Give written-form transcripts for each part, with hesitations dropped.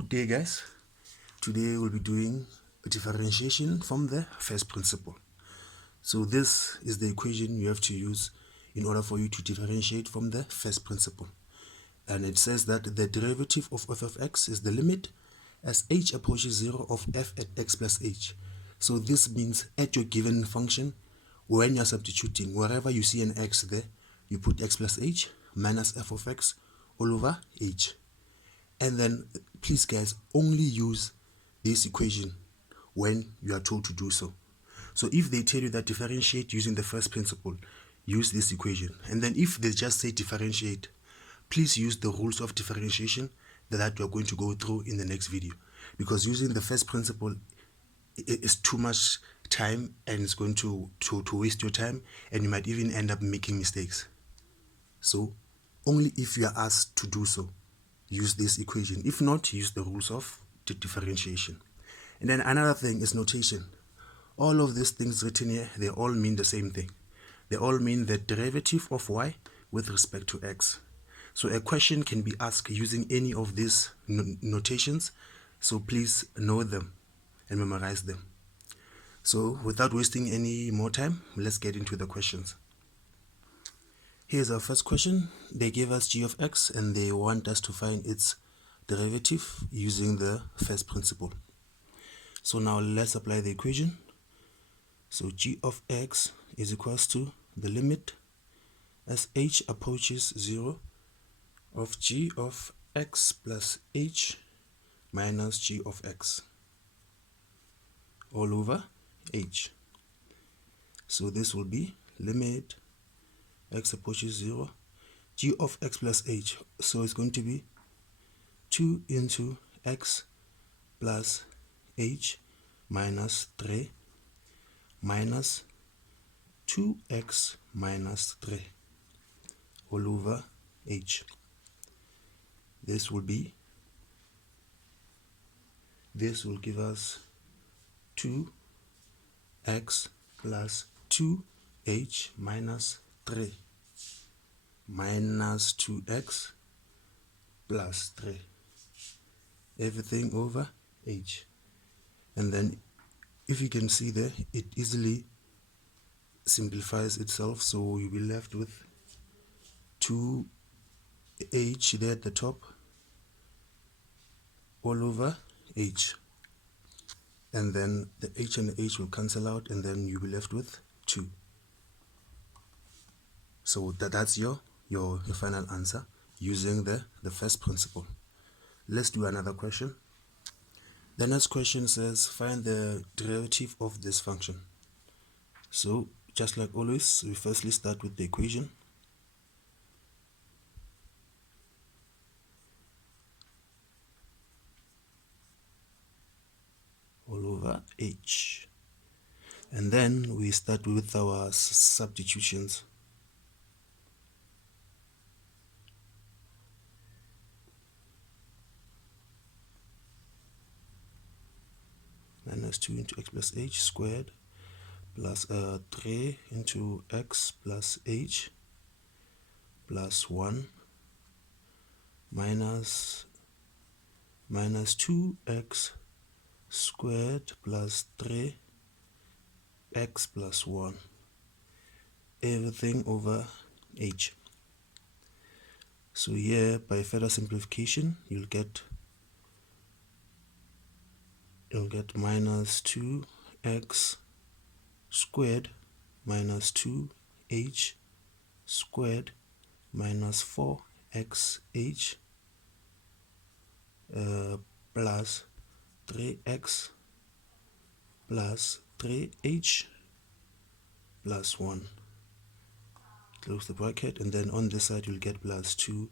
Good day, guys. Today we'll be doing a differentiation from the first principle. So this is the equation you have to use in order for you to differentiate from the first principle. And it says that the derivative of f of x is the limit as h approaches 0 of f at x plus h. So this means at your given function, when you're substituting, wherever you see an x there, you put x plus h minus f of x all over h. And then please guys, only use this equation when you are told to do so. So if they tell you that differentiate using the first principle, use this equation. And then if they just say differentiate, please use the rules of differentiation that we are going to go through in the next video. Because using the first principle is too much time and it's going to waste your time, and you might even end up making mistakes. So only if you are asked to do so, use this equation. If not, use the rules of the differentiation. And then another thing is notation. All of these things written here, they all mean the same thing. They all mean the derivative of y with respect to x. So a question can be asked using any of these notations. So please know them and memorize them. So without wasting any more time, let's get into the questions. Here's our first question. They give us g of x and they want us to find its derivative using the first principle. So now let's apply the equation. So g of x is equals to the limit as h approaches 0 of g of x plus h minus g of x all over h. So this will be limit x approaches 0, g of x plus h. So it's going to be 2 into x plus h minus 3 minus 2x minus 3 all over h. This will give us 2x plus 2h minus 3 minus 2x plus 3, everything over h. And then if you can see there, it easily simplifies itself, so you'll be left with 2h there at the top all over h, and then the h and the h will cancel out, and then you'll be left with 2. So that's your final answer using the first principle. Let's do another question. The next question says find the derivative of this function. So just like always, we firstly start with the equation. All over h. And then we start with our substitutions. Minus 2 into x plus h squared plus 3 into x plus h plus 1 minus 2x squared plus 3x plus 1, everything over h. So here, by further simplification, you'll get minus 2x squared minus 2h squared minus 4xh plus 3x plus 3h plus 1. Close the bracket, and then on this side you'll get plus 2x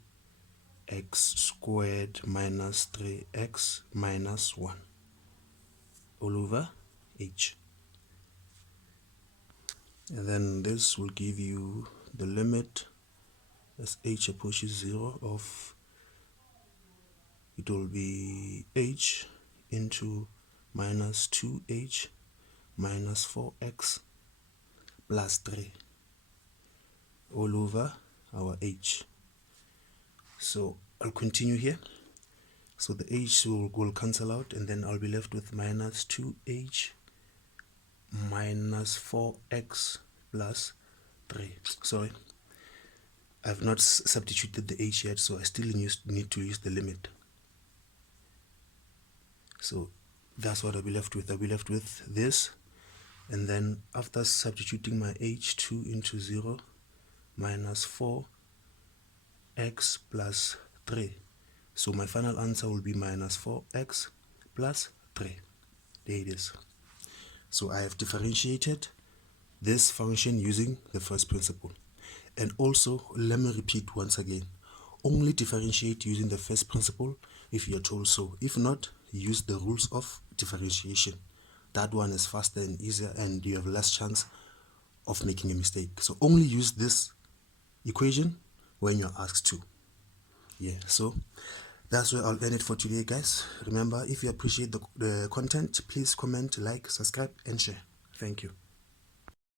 squared minus 3x minus 1 all over h. And then this will give you the limit as h approaches 0 of, it will be h into minus 2h minus 4x plus 3 all over our h. So I'll continue here. So the h will cancel out, and then I'll be left with minus 2h minus 4x plus 3. Sorry, I've not substituted the h yet, so I still need to use the limit. So that's what I'll be left with. I'll be left with this, and then after substituting my h2 into 0, minus 4x plus 3. So my final answer will be minus 4x plus 3. There it is. So I have differentiated this function using the first principle. And also, let me repeat once again, only differentiate using the first principle if you are told so. If not, use the rules of differentiation. That one is faster and easier, and you have less chance of making a mistake. So only use this equation when you're asked to. Yeah, so that's where I'll end it for today, guys. Remember, if you appreciate the content, please comment, like, subscribe, and share. Thank you.